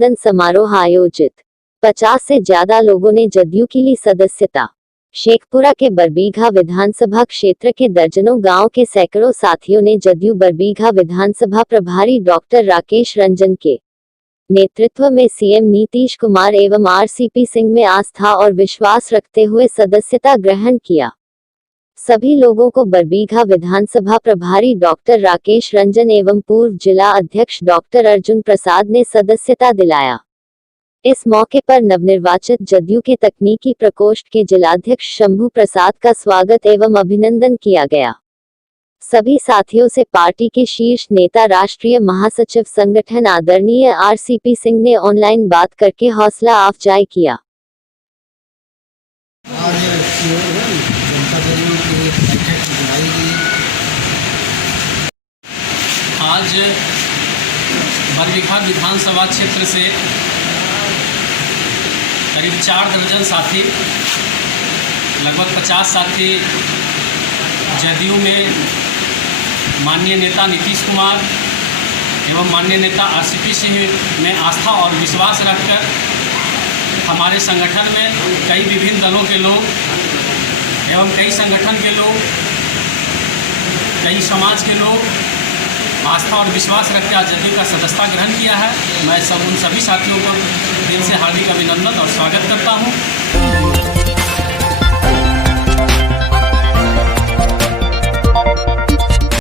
अभिनंदन समारोह आयोजित। 50 से ज्यादा लोगों ने जदयू की ली सदस्यता। शेखपुरा के बरबीघा विधानसभा क्षेत्र के दर्जनों गांव के सैकड़ों साथियों ने जदयू बरबीघा विधानसभा प्रभारी डॉक्टर राकेश रंजन के नेतृत्व में सीएम नीतीश कुमार एवं आरसीपी सिंह में आस्था और विश्वास रखते हुए सदस्यता ग्रहण किया। सभी लोगों को बरबीघा विधानसभा प्रभारी डॉक्टर राकेश रंजन एवं पूर्व जिला अध्यक्ष डॉक्टर अर्जुन प्रसाद ने सदस्यता दिलाया। इस मौके पर नवनिर्वाचित जदयू के तकनीकी प्रकोष्ठ के जिलाध्यक्ष शंभू प्रसाद का स्वागत एवं अभिनंदन किया गया। सभी साथियों से पार्टी के शीर्ष नेता राष्ट्रीय महासचिव संगठन आदरणीय आरसीपी सिंह ने ऑनलाइन बात करके हौसला अफजाई किया। आज बरबीघा विधानसभा क्षेत्र से करीब 4 दर्जन साथी, लगभग 50 साथी जदयू में माननीय नेता नीतीश कुमार एवं माननीय नेता आरसीपी सिंह में आस्था और विश्वास रखकर हमारे संगठन में कई विभिन्न दलों के लोग एवं कई संगठन के लोग, कई समाज के लोग आस्था और विश्वास रखकर आज जदयू का सदस्यता ग्रहण किया है। मैं उन सभी साथियों को दिल से हार्दिक अभिनंदन और स्वागत करता हूं।